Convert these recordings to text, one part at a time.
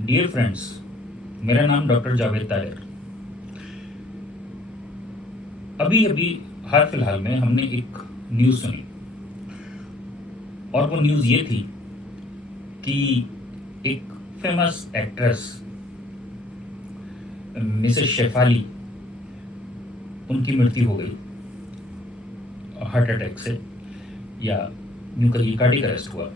Dear friends, मेरा नाम doctor Javed Tahir. अभी अभी हाल फिलहाल में हमने एक न्यूज़ सुनी और वो न्यूज़ ये थी कि एक फेमस एक्ट्रेस मिसेस शेफाली, उनकी मृत्यु हो गई हार्ट अटैक से, या यूं कहिए कार्डियक अरेस्ट हुआ।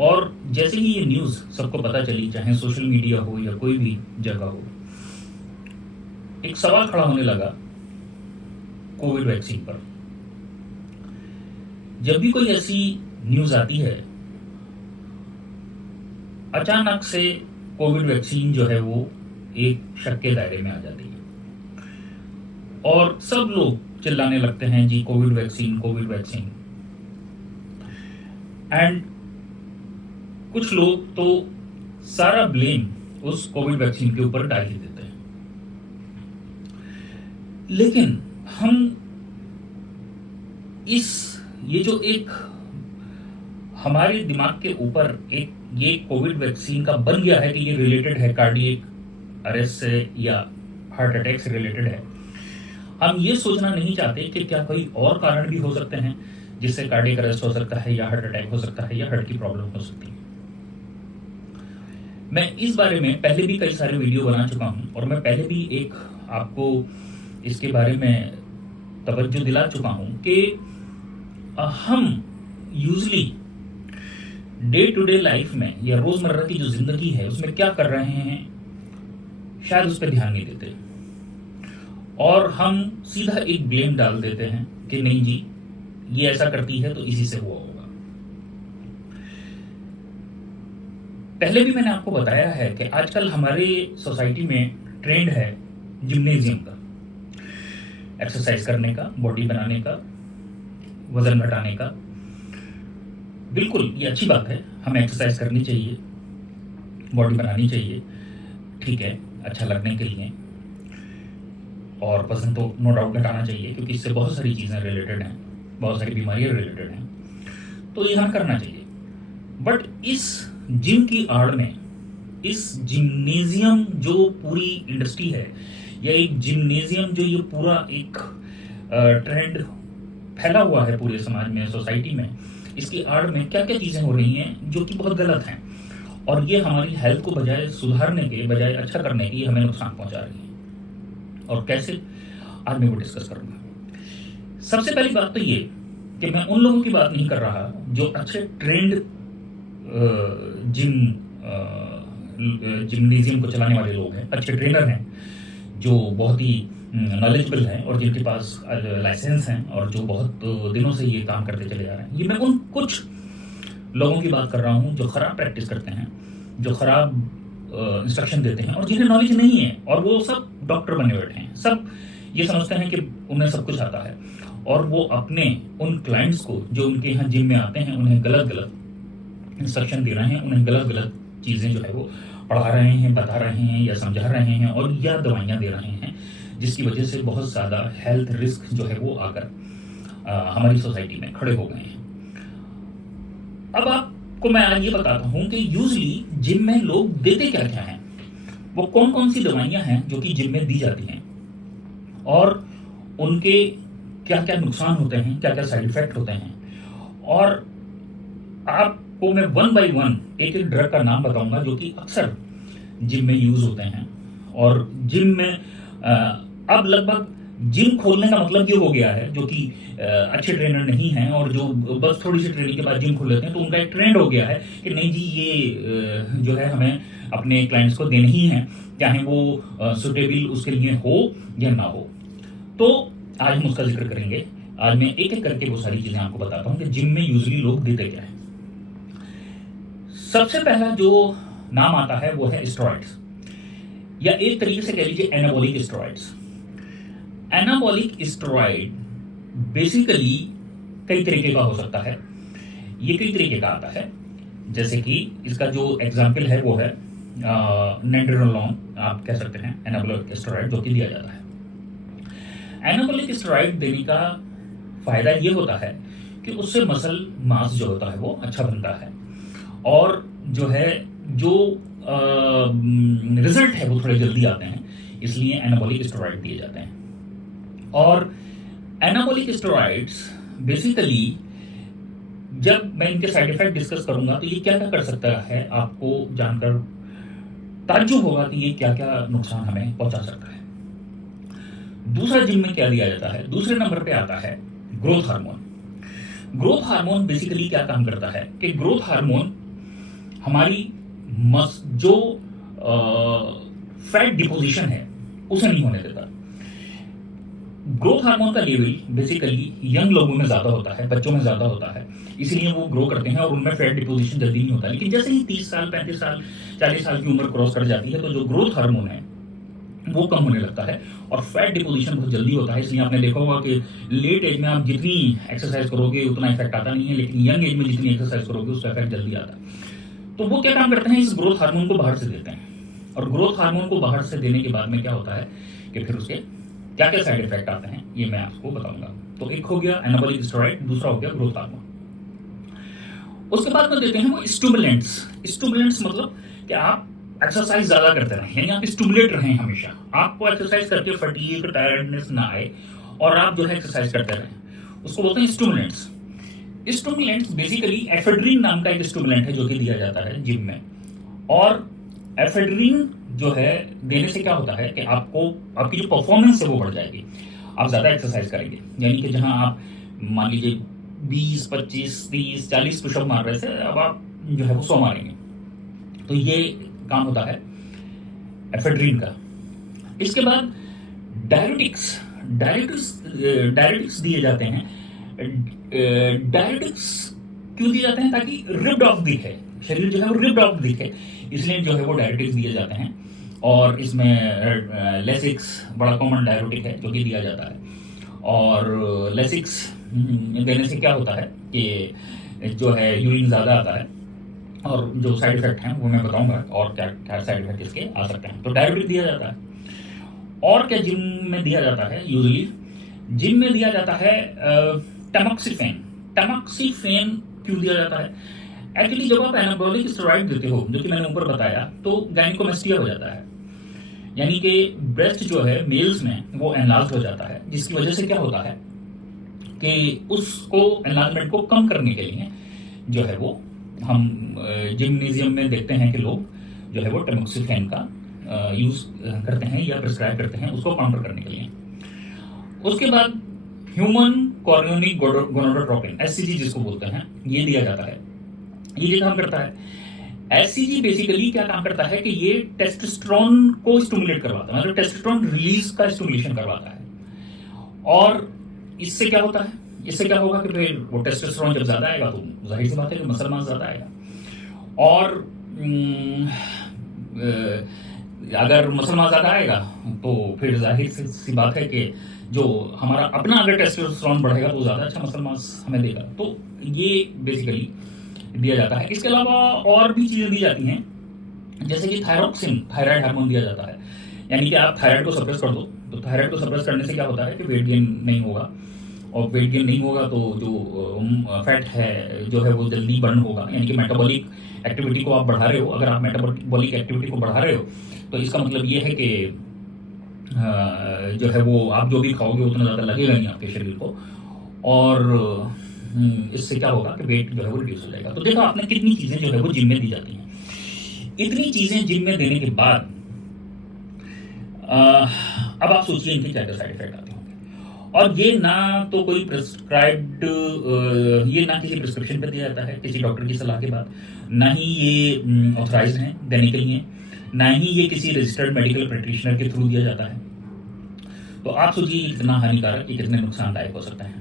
और जैसे ही ये न्यूज़ सबको पता चली, चाहे सोशल मीडिया हो या कोई भी जगह हो, एक सवाल खड़ा होने लगा कोविड वैक्सीन पर। जब भी कोई ऐसी न्यूज़ आती है, अचानक से कोविड वैक्सीन जो है वो एक शक के दायरे में आ जाती है और सब लोग चिल्लाने लगते हैं, जी COVID vaccine, COVID vaccine. And कुछ लोग तो सारा ब्लेम उस कोविड वैक्सीन के ऊपर डाल ही देते हैं। लेकिन हम ये जो एक हमारे दिमाग के ऊपर एक ये कोविड वैक्सीन का बन गया है कि ये रिलेटेड है कार्डियक अरेस्ट से या हार्ट अटैक से रिलेटेड है, हम ये सोचना नहीं चाहते कि क्या कोई और कारण भी हो सकते हैं जिससे कार्डियक अरेस्ट हो सकता है या हार्ट अटैक हो सकता है या हार्ट की प्रॉब्लम हो सकती है। मैं इस बारे में पहले भी कई सारे वीडियो बना चुका हूं और मैं पहले भी एक आपको इसके बारे में तवज्जो दिला चुका हूं कि हम usually day to day life में या रोजमर्रा की जो जिंदगी है उसमें क्या कर रहे हैं शायद उस पर ध्यान नहीं देते और हम सीधा एक ब्लेम डाल देते हैं कि नहीं जी, ये ऐसा करती है तो इसी से हुआ होगा। पहले भी मैंने आपको बताया है कि आजकल हमारे सोसाइटी में ट्रेंड है जिम्नेजियम का, एक्सरसाइज करने का, बॉडी बनाने का, वजन घटाने का। बिल्कुल ये अच्छी बात है, हमें एक्सरसाइज करनी चाहिए, बॉडी बनानी चाहिए, ठीक है, अच्छा लगने के लिए, और वजन तो नो डाउट घटाना चाहिए क्योंकि इससे बहुत सारी चीज़ें रिलेटेड हैं, बहुत सारी बीमारियां रिलेटेड हैं, तो ये हमें करना चाहिए। बट इस जिम की आड़ में, इस जिम्नेजियम जो पूरी इंडस्ट्री है या एक जिम्नेजियम जो ये पूरा एक ट्रेंड फैला हुआ है पूरे समाज में, सोसाइटी में, इसकी आड़ में क्या क्या चीज़ें हो रही हैं जो कि बहुत गलत हैं और ये हमारी हेल्थ को बजाय सुधारने के, बजाय अच्छा करने की, हमें नुकसान पहुंचा रही है। और कैसे, आज मैं वो डिस्कस करूंगा। सबसे पहली बात तो ये कि मैं उन लोगों की बात नहीं कर रहा जो अच्छे ट्रेंड जिम्नेजियम को चलाने वाले लोग हैं, अच्छे ट्रेनर हैं जो बहुत ही नॉलेजेबल हैं और जिनके पास लाइसेंस हैं और जो बहुत दिनों से ये काम करते चले जा रहे हैं। ये मैं उन कुछ लोगों की बात कर रहा हूँ जो खराब प्रैक्टिस करते हैं, जो खराब इंस्ट्रक्शन देते हैं और जिन्हें नॉलेज नहीं है और वो सब डॉक्टर बने बैठे हैं, सब ये समझते हैं कि उन्हें सब कुछ आता है और वो अपने उन क्लाइंट्स को जो उनके यहाँ जिम में आते हैं उन्हें गलत गलत इंस्ट्रक्शन दे रहे हैं, उन्हें गलत गलत चीज़ें जो है वो पढ़ा रहे हैं, बता रहे हैं या समझा रहे हैं और या दवाइयाँ दे रहे हैं, जिसकी वजह से बहुत ज़्यादा हेल्थ रिस्क जो है वो आकर हमारी सोसाइटी में खड़े हो गए हैं। अब आपको मैं आज ये बताता हूँ कि यूजली जिम में लोग देते क्या क्या हैं, वो कौन कौन सी दवाइयाँ हैं जो कि जिम में दी जाती हैं और उनके क्या क्या नुकसान होते हैं, क्या क्या साइड इफेक्ट होते हैं। और आपको मैं वन बाय वन एक एक ड्रग का नाम बताऊंगा जो कि अक्सर जिम में यूज होते हैं। और जिम में अब लगभग जिम खोलने का मतलब ये हो गया है, जो कि अच्छे ट्रेनर नहीं हैं और जो बस थोड़ी सी ट्रेनिंग के बाद जिम खोल लेते हैं, तो उनका एक ट्रेंड हो गया है कि नहीं जी ये जो है हमें अपने क्लाइंट्स को देने ही है, चाहे वो सुटेबल उसके लिए हो या ना हो। तो आज हम उसका जिक्र करेंगे। आज मैं एक एक करके वो सारी चीजें आपको बताता हूँ कि जिम में यूजली लोग देते क्या है। सबसे पहला जो नाम आता है वो है स्टेरॉइड्स, या एक तरीके से कह लीजिए anabolic steroids. Anabolic steroid basically कई तरीके का हो सकता है, ये कई तरीके का आता है। जैसे कि इसका जो एग्जाम्पल है वो है नेंड्रोलोन, आप कह सकते हैं एनाबॉलिक स्टेरॉइड जो कि दिया जाता है। एनाबॉलिक स्टेरॉइड देने का फायदा ये होता है कि उससे मसल मास जो होता है वो अच्छा बनता है और जो है जो रिजल्ट है वो थोड़े जल्दी आते हैं, इसलिए एनाबॉलिक स्टेरॉइड दिए जाते हैं। और एनाबॉलिक स्टेरॉइड्स बेसिकली जब मैं इनके साइड इफेक्ट डिस्कस करूंगा तो ये क्या क्या कर सकता है, आपको जानकर ताज्जुब होगा कि ये क्या क्या नुकसान हमें पहुंचा सकता है। दूसरा जिम में क्या दिया जाता है, दूसरे नंबर पे आता है growth hormone. Growth hormone basically क्या काम करता है कि ग्रोथ हार्मोन हमारी जो फैट डिपोजिशन है उसे नहीं होने देता। ग्रोथ हार्मोन का लेवल बेसिकली यंग लोगों में ज्यादा होता है, बच्चों में ज्यादा होता है, इसीलिए वो ग्रो करते हैं और उनमें फैट डिपोजिशन जल्दी नहीं होता। लेकिन जैसे ही 30 साल 35 साल 40 साल की उम्र क्रॉस कर जाती है तो जो ग्रोथ हार्मोन है वो कम होने लगता है और फैट डिपोजिशन बहुत जल्दी होता है। इसलिए आपने देखा होगा कि लेट एज में आप जितनी एक्सरसाइज करोगे उतना इफेक्ट आता नहीं है, लेकिन यंग एज में जितनी एक्सरसाइज करोगे उसका इफेक्ट जल्दी आता है। तो वो क्या काम करते हैं, इस ग्रोथ हार्मोन को बाहर से देते हैं। और ग्रोथ हार्मोन को बाहर से देने के बाद में क्या होता है कि फिर उसके क्या क्या साइड इफेक्ट आते हैं ये मैं आपको बताऊंगा। तो एक हो गया एनाबॉलिक स्टेरॉइड, दूसरा हो गया ग्रोथ हार्मोन। उसके बाद में देते हैं वो स्टिमुलेंट्स। स्टिमुलेंट्स मतलब कि आप एक्सरसाइज ज्यादा करते रहें, यानी आप स्टिमुलेट रहें, हमेशा आपको एक्सरसाइज करके फटीग टायर्डनेस ना आए और आप जो है एक्सरसाइज करते रहें, उसको बोलते हैं स्टिमुलेंट्स। स्टिमुलेंट्स बेसिकली एफेड्रीन नाम का एक स्टिमुलेंट है जो कि दिया जाता है जिम में। और एफेड्रीन जो है देने से क्या होता है कि आपको आपकी जो परफॉर्मेंस है वो बढ़ जाएगी, आप ज्यादा एक्सरसाइज करेंगे। यानी कि जहां आप मान लीजिए 20 25 30 40 पुशअप मार रहे थे, अब आप जो है वो 100 मारेंगे। तो ये काम होता है एफेड्रीन का। इसके बाद डायरेटिक्स डायरेटिक्स दिए जाते हैं। डायरेटिक्स क्यों दिए जाते हैं, ताकि रिप्ड ऑफ दिखे, शरीर जो है वो रिप्ड ऑफ दिखे, इसलिए जो है वो डायरेटिक्स दिए जाते हैं। और इसमें लेसिक्स बड़ा कॉमन डायरेटिक है जो कि दिया जाता है। और लेसिक्स देने से क्या होता है कि जो है यूरिन ज़्यादा आता है, और जो साइड इफेक्ट हैं वो मैं बताऊंगा और क्या क्या साइड इफेक्ट इसके आ सकते हैं। तो डायरेटिक दिया जाता है। और क्या जिम में दिया जाता है, यूजुअली जिम में दिया जाता है टमोक्सिफेन। टमोक्सिफेन क्यों दिया जाता है, एक्चुअली जब आप एनाबॉलिक स्टेरॉइड देते हो जो कि मैंने ऊपर बताया तो गायनिकोमेस्टिया हो जाता है, यानी कि ब्रेस्ट जो है मेल्स में वो एनलार्ज हो जाता है, जिसकी वजह से क्या होता है कि उसको एनलार्जमेंट को कम करने के लिए जो है वो हम जिम्नेजियम में देखते हैं कि लोग जो है वो टमोक्सिफेन का यूज करते हैं या प्रिस्क्राइब करते हैं उसको काउंटर करने के लिए। उसके बाद ह्यूमन कॉर्नियोनिक गोनाडोट्रोपिन एचसीजी जिसको बोलते हैं, ये दिया जाता है। ये काम करता है एचसीजी बेसिकली क्या काम करता है कि ये टेस्टोस्टेरोन को स्टिमुलेट करवाता है, मतलब टेस्टोस्टेरोन रिलीज का स्टिमुलेशन करवाता है। और इससे क्या होता है, इससे क्या होगा कि फिर वो टेस्टोस्टेरोन जब ज्यादा आएगा तो जाहिर सी बात है कि मसल मास ज्यादा आएगा। और अगर मसल मास ज्यादा आएगा तो फिर जाहिर सी बात है कि जो हमारा अपना अगर टेस्टोस्टेरोन बढ़ेगा तो ज्यादा अच्छा मसल मास हमें देगा। तो ये बेसिकली दिया जाता है। इसके अलावा और भी चीजें दी जाती हैं, जैसे कि थायरोक्सिन, थायराइड हार्मोन दिया जाता है। यानी कि आप थायराइड को सप्रेस कर दो, तो थायराइड को सप्रेस करने से क्या होता है कि वेट गेन नहीं होगा, और वेट गेन नहीं होगा तो जो फैट है जो है वो जल्दी बर्न होगा, यानी कि मेटाबॉलिक एक्टिविटी को आप बढ़ा रहे हो। अगर आप मेटाबॉलिक एक्टिविटी को बढ़ा रहे हो तो इसका मतलब ये है कि जो है वो आप जो भी खाओगे उतना ज़्यादा लगेगा नहीं आपके शरीर को, और इससे क्या होगा कि वेट जो है वो रिड्यूस हो जाएगा। तो देखो आपने कितनी चीज़ें जो है वो जिम में दी जाती हैं। इतनी चीज़ें जिम में देने के बाद अब आप सोचिए इनके क्या क्या साइड इफेक्ट आते होंगे। और ये ना तो कोई प्रिस्क्राइब्ड, ये ना किसी प्रिस्क्रिप्शन पे दिया जाता है किसी डॉक्टर की सलाह के बाद, ना ही ये ऑथराइज हैं देने के लिए, ना ही ये किसी रजिस्टर्ड मेडिकल प्रैक्टिशनर के थ्रू दिया जाता है। तो आप सोचिए कितना हानिकारक, ये कितने नुकसानदायक हो सकते हैं।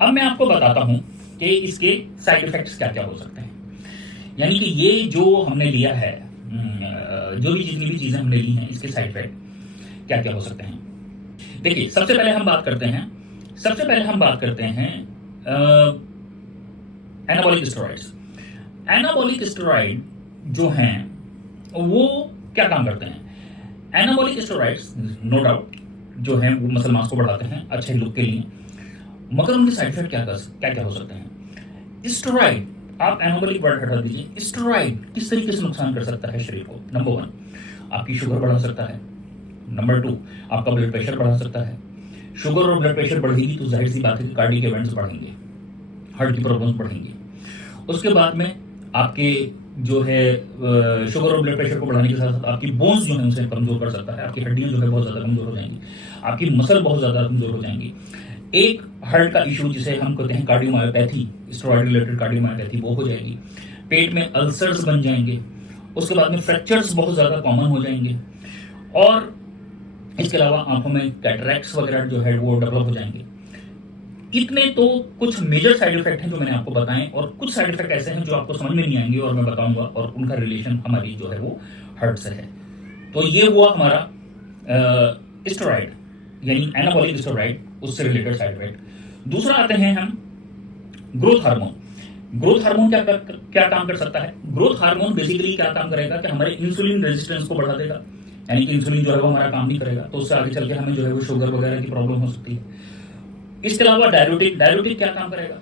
अब मैं आपको बताता हूं कि इसके साइड इफेक्ट्स क्या क्या हो सकते हैं। यानी कि ये जो हमने लिया है, जो भी जितनी भी चीजें हमने ली हैं, इसके साइड इफेक्ट क्या क्या हो सकते हैं। देखिए सबसे पहले हम बात करते हैं एनाबॉलिक स्टेरॉइड्स। एनाबॉलिक स्टेरॉइड जो हैं वो क्या काम करते हैं। एनाबॉलिक स्टेरॉइड्स नो डाउट जो हैं वो मसल मास को बढ़ाते हैं अच्छे लुक के लिए, मगर उनके साइड इफेक्ट क्या क्या हो सकते हैं। आप एनाबॉलिक वर्ड हटा दीजिए, स्टेरॉइड किस तरीके से नुकसान कर सकता है शरीर को। नंबर 1, आपकी शुगर बढ़ा सकता है। नंबर 2, आपका ब्लड प्रेशर बढ़ा सकता है। शुगर और ब्लड प्रेशर बढ़ेगी तो जाहिर सी बात है कि कार्डियक इवेंट्स बढ़ेंगे, हार्ट की प्रॉब्लम्स बढ़ेंगी। उसके बाद में आपके जो है शुगर और ब्लड प्रेशर को बढ़ाने के साथ साथ आपकी बोन्स जो है उसे कमजोर कर सकता है। आपकी हड्डियां जो है बहुत ज्यादा कमजोर हो जाएंगी, आपकी मसल बहुत ज्यादा कमजोर हो जाएंगी। एक हार्ट का इशू जिसे हम कहते हैं कार्डियोमायोपैथी, स्टेरॉइड रिलेटेड कार्डियोमायोपैथी, वो हो जाएगी। पेट में अल्सर्स बन जाएंगे। उसके बाद में फ्रैक्चर्स बहुत ज्यादा कॉमन हो जाएंगे। और इसके अलावा आंखों में कैटरैक्ट्स वगैरह जो है वो डेवलप हो जाएंगे। इतने तो कुछ मेजर साइड इफेक्ट हैं जो मैंने आपको बताएं, और कुछ साइड इफेक्ट ऐसे हैं जो आपको समझ में नहीं आएंगे और मैं बताऊंगा, और उनका रिलेशन हमारी जो है वो हार्ट से है। तो ये हुआ हमारा स्टेरॉइड यानी एनाबॉलिक स्टेरॉइड, उससे रिलेटेड साइड इफेक्ट। दूसरा आते हैं हम ग्रोथ हार्मोन। ग्रोथ हार्मोन क्या काम कर सकता है? ग्रोथ हार्मोन बेसिकली क्या काम करेगा कि हमारे इंसुलिन रेजिस्टेंस को बढ़ा देगा, यानी कि इंसुलिन जो है वो हमारा काम नहीं करेगा, तो उससे आगे चल के हमें जो है वो शुगर वगैरह की प्रॉब्लम हो सकती है। इसके अलावा डायरेटिक क्या काम करेगा?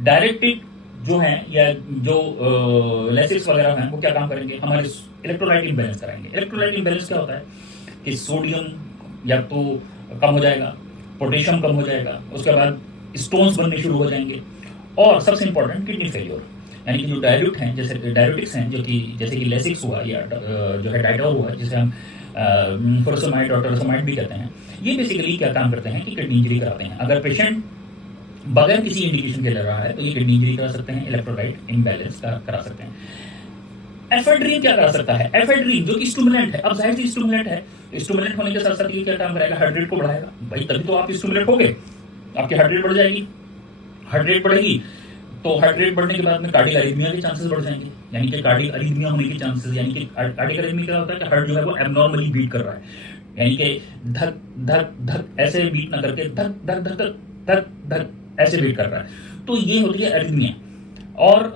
डायरेटिक जो है या जो लेसिक्स वगैरह हैं वो क्या काम करेंगे? हमारे इलेक्ट्रोलाइट इम्बैलेंस कराएंगे। इलेक्ट्रोलाइट इम्बैलेंस क्या होता है कि सोडियम या तो कम हो जाएगा, पोटेशियम कम हो जाएगा, उसके बाद स्टोन्स बनने शुरू हो जाएंगे, और सबसे इंपॉर्टेंट किडनी फेलियर। यानी कि जो डायरेटिक हैं, जैसे डायरेटिक्स हैं जो कि जैसे कि लेसिक्स हुआ या जो है डाइटोर हुआ, जिसे हम फुरोसमाइड और टोरोसमाइड भी कहते हैं, ये बेसिकली क्या काम करते हैं कि किडनी इंजरी कराते हैं। अगर पेशेंट बगैर किसी इंडिकेशन के ले रहा है तो ये किडनी इंजरी करा सकते हैं, इलेक्ट्रोलाइट इम्बैलेंस करा सकते हैं। एफेड्रीन क्या करा सकता है? एफेड्रीन जो कि स्टिमुलेंट है। अब जाहिर सी स्टिमुलेंट है, स्टिमुलेंट होने के साथ साथ ये क्या काम करेगा? हार्ट रेट को बढ़ाएगा। भाई तभी तो आप स्टिमुलेट हो गए, आपकी हार्ट रेट बढ़ जाएगी। हार्ट रेट बढ़ेगी तो हार्ट रेट बढ़ने के बाद में कार्डिक अरिथमिया के चांसेस बढ़ जाएंगे, यानी कि कार्डिक अरिथमिया होने के चांसेस, यानी कि कार्डिक अरिथमिया क्या होता है कि हार्ट जो है वो एबनॉर्मली बीट कर रहा है, यानी कि धक धक धक ऐसे बीट ना करके धक धक धक धक धक धक ऐसे बीट कर रहा है, तो ये होती है अरिथमिया। और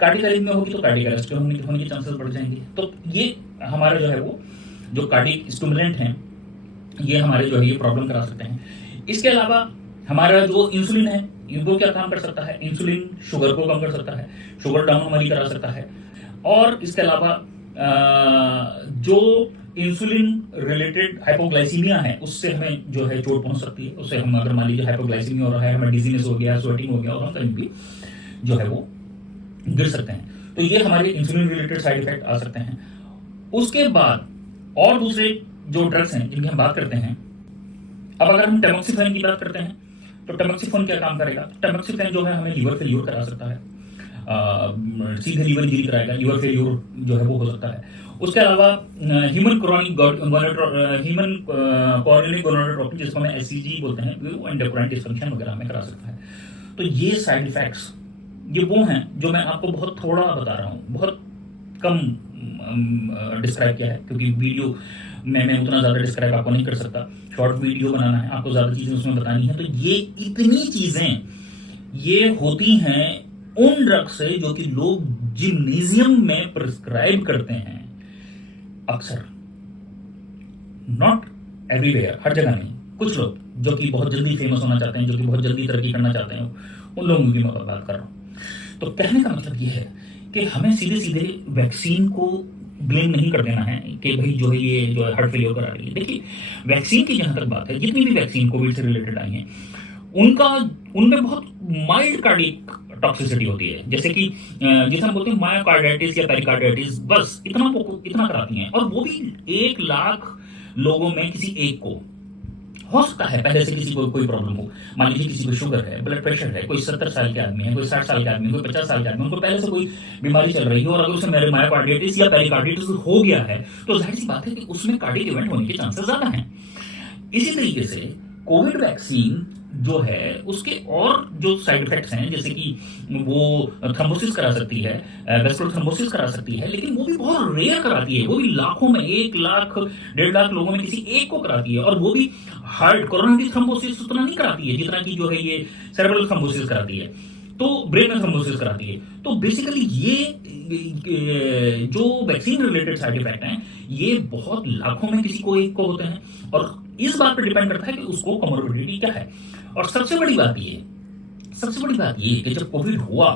कार्डिक अरिथमिया होगी तो कार्डिक अरेस्ट होने के चांसेस बढ़ जाएंगे। तो ये हमारा जो है वो जो कार्डिक स्टिमुलेंट हैं ये हमारे जो है ये प्रॉब्लम करा सकते हैं। इसके अलावा हमारा जो इंसुलिन है वो क्या काम कर सकता है? इंसुलिन शुगर को कम कर सकता है, शुगर डाउन हमारी करा सकता है। और इसके अलावा जो इंसुलिन रिलेटेड हाइपोग्लाइसीमिया है उससे हमें जो है चोट पहुंच सकती है। उससे हम अगर मान लीजिए हाइपोग्लाइसीमिया हो रहा है, हमें डिजीनेस हो गया, स्वेटिंग हो गया, और हम कहीं भी जो है वो गिर सकते हैं। तो ये हमारे इंसुलिन रिलेटेड साइड इफेक्ट आ सकते हैं। उसके बाद और दूसरे जो ड्रग्स हैं जिनकी हम बात करते हैं, अब अगर हम टेमोक्सिफेन की बात करते हैं तो टेमोक्सिफेन क्या काम करेगा? टेमोक्सिफेन जो है हमें लीवर फेल्यूर करा सकता है, सीधे लीवर इंजरी कराएगा, लीवर फेल्यूर जो है वो हो सकता है। उसके अलावा ह्यूमन कोरोनिक गोनाडोट्रोपिन जिसको हमें एचसीजी बोलते हैं, वो एंडोक्राइन डिसफंक्शन वगैरह में करा सकता है। तो ये साइड इफेक्ट्स ये वो हैं जो मैं आपको बहुत थोड़ा बता रहा हूँ, बहुत कम डिस्क्राइब किया है, क्योंकि वीडियो में मैं उतना ज़्यादा डिस्क्राइब आपको नहीं कर सकता। शॉर्ट वीडियो बनाना है, आपको ज़्यादा चीज़ें उसमें बतानी है। तो ये इतनी चीज़ें ये होती हैं उन ड्रग से जो कि लोग जिम्नेजियम में प्रिस्क्राइब करते हैं अक्सर, नॉट एवरीवेयर, हर जगह नहीं। कुछ लोग जो कि बहुत जल्दी फेमस होना चाहते हैं, जो कि बहुत जल्दी तरक्की करना चाहते हैं, उन लोगों की मैं बात कर रहा हूँ। तो कहने का मतलब ये है कि हमें सीधे सीधे वैक्सीन को ब्लेम नहीं कर देना है कि भाई जो है ये जो है हार्ट फेलियर करा रही है। देखिए वैक्सीन की जहां तक बात है, जितनी भी वैक्सीन कोविड से रिलेटेड आई हैं उनमें बहुत माइल्ड कार्डियक टॉक्सिसिटी होती है, जैसे कि जिसे हम बोलते हैं मायोकार्डाइटिस या पेरिकार्डाइटिस, बस इतना कराती हैं। और वो भी 1 लाख लोगों में किसी एक को हो सकता है पहले से किसी को कोई प्रॉब्लम हो। मान लीजिए किसी को शुगर है, ब्लड प्रेशर है, कोई 70 साल के आदमी है, कोई 60 साल के आदमी है, कोई 50 साल के आदमी, उनको पहले से कोई बीमारी चल रही है, और अगर उसे मायोकार्डाइटिस या पेरिकार्डाइटिस हो गया है तो जाहिर सी बात है कि उसमें कार्डियक इवेंट होने के चांसेस ज्यादा हैं। इसी तरीके से कोविड वैक्सीन जो है उसके और जो साइड इफेक्ट्स हैं, जैसे कि वो थ्रोम्बोसिस करा सकती है, वेस्कुलर थ्रोम्बोसिस करा सकती है, लेकिन वो भी बहुत रेयर कराती है। वो भी लाखों में 1 लाख 1.5 लाख लोगों में किसी एक को कराती है, और वो भी हार्ट कोरोनरी थ्रोम्बोसिस उतना नहीं कराती है जितना कि जो है ये सेरेब्रल थ्रोम्बोसिस कराती है, तो ब्रेन में थ्रोम्बोसिस कराती है। तो बेसिकली ये जो वैक्सीन रिलेटेड साइड इफेक्ट हैं ये बहुत लाखों में किसी को एक को होते हैं, और इस बात पर डिपेंड करता है कि उसको कोमोर्बिडिटी क्या है। और सबसे बड़ी बात ये कि जब कोविड हुआ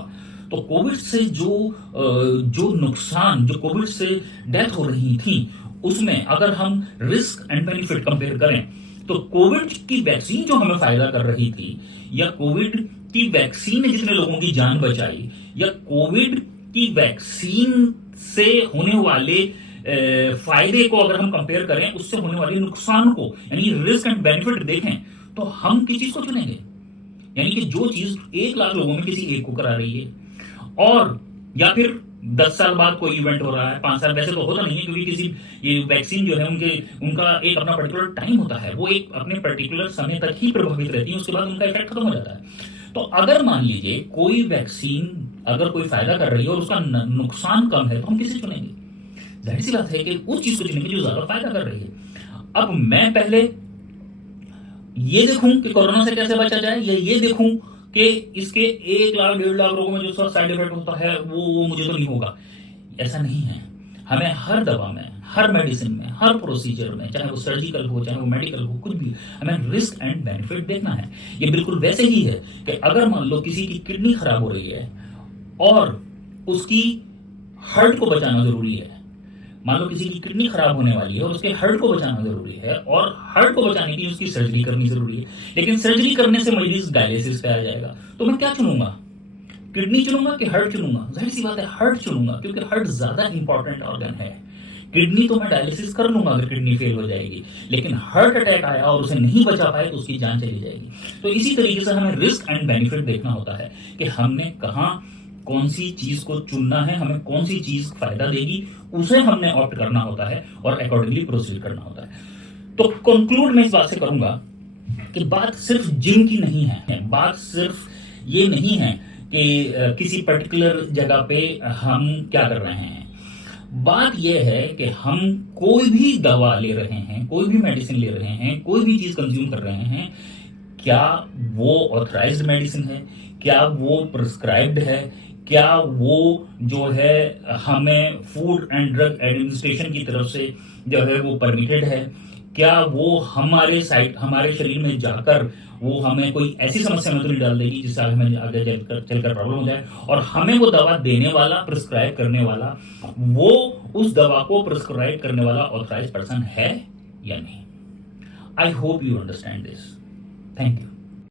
तो कोविड से जो नुकसान, जो कोविड से डेथ हो रही थी, उसमें अगर हम रिस्क एंड बेनिफिट कंपेयर करें तो कोविड की वैक्सीन जो हमें फायदा कर रही थी, या कोविड की वैक्सीन ने जितने लोगों की जान बचाई, या कोविड की वैक्सीन से होने वाले फायदे को अगर हम कंपेयर करें उससे होने वाले नुकसान को, यानी रिस्क एंड बेनिफिट देखें, तो हम किस चीज को चुनेंगे? यानी कि जो चीज 1 लाख लोगों में किसी एक को करा रही है, और या फिर 10 साल बाद कोई इवेंट हो रहा है, 5 साल, वैसे तो होता नहीं है क्योंकि किसी ये वैक्सीन जो है उनका एक अपना पर्टिकुलर टाइम होता है, वो एक अपने पर्टिकुलर समय तक ही प्रभावित रहती है, उसके बाद उनका इफेक्ट खत्म हो जाता है। तो अगर मान लीजिए कोई वैक्सीन अगर कोई फायदा कर रही है और उसका नुकसान कम है, तो हम किसे चुनेंगे? जाहिर सी बात है कि उस चीज को चुनेंगे जो ज्यादा फायदा कर रही है। अब मैं पहले ये देखूं कि कोरोना से कैसे बचा जाए, या ये देखूं कि इसके 1 लाख 1.5 लाख लोगों में जो साइड इफेक्ट होता है वो मुझे तो नहीं होगा। ऐसा नहीं है। हमें हर दवा में, हर मेडिसिन में, हर प्रोसीजर में, चाहे वो सर्जिकल हो, चाहे वो मेडिकल हो, कुछ भी, हमें रिस्क एंड बेनिफिट देखना है। ये बिल्कुल वैसे ही है कि अगर मान लो किसी की किडनी खराब हो रही है और उसकी हार्ट को बचाना जरूरी है, मान लो किसी की किडनी खराब होने वाली है और उसके हार्ट को बचाना जरूरी है, और हार्ट को बचाने के लिए उसकी सर्जरी करनी जरूरी है, लेकिन सर्जरी करने से मरीज डायलिसिस पे आ जाएगा, तो मैं क्या चुनूंगा? किडनी चुनूंगा कि हार्ट चुनूंगा? जाहिर सी बात है हार्ट चुनूंगा, क्योंकि हार्ट ज्यादा इंपॉर्टेंट ऑर्गन है। किडनी तो मैं डायलिसिस कर लूंगा अगर किडनी फेल हो जाएगी, लेकिन हार्ट अटैक आया और उसे नहीं बचा पाए तो उसकी जान चली जाएगी। तो इसी तरीके से हमें रिस्क एंड बेनिफिट देखना होता है कि हमने कहां कौन सी चीज को चुनना है, हमें कौन सी चीज फायदा देगी, उसे हमने ऑप्ट करना होता है और अकॉर्डिंगली प्रोसीड करना होता है। तो कंक्लूड मैं इस बात से करूंगा कि बात सिर्फ जिम की नहीं है, बात सिर्फ ये नहीं है कि किसी पर्टिकुलर जगह पे हम क्या कर रहे हैं। बात यह है कि हम कोई भी दवा ले रहे हैं, कोई भी मेडिसिन ले रहे हैं, कोई भी चीज कंज्यूम कर रहे हैं, क्या वो ऑथराइज्ड मेडिसिन है, क्या वो प्रिस्क्राइब्ड है, क्या वो जो है हमें फूड एंड ड्रग एडमिनिस्ट्रेशन की तरफ से जो है वो परमिटेड है, क्या वो हमारे शरीर में जाकर वो हमें कोई ऐसी समस्या में तो नहीं डाल देगी जिससे हमें आगे चलकर प्रॉब्लम हो जाए, और हमें वो दवा देने वाला, प्रिस्क्राइब करने वाला, वो उस दवा को प्रिस्क्राइब करने वाला ऑथराइज्ड पर्सन है या नहीं। I hope you understand this. Thank you.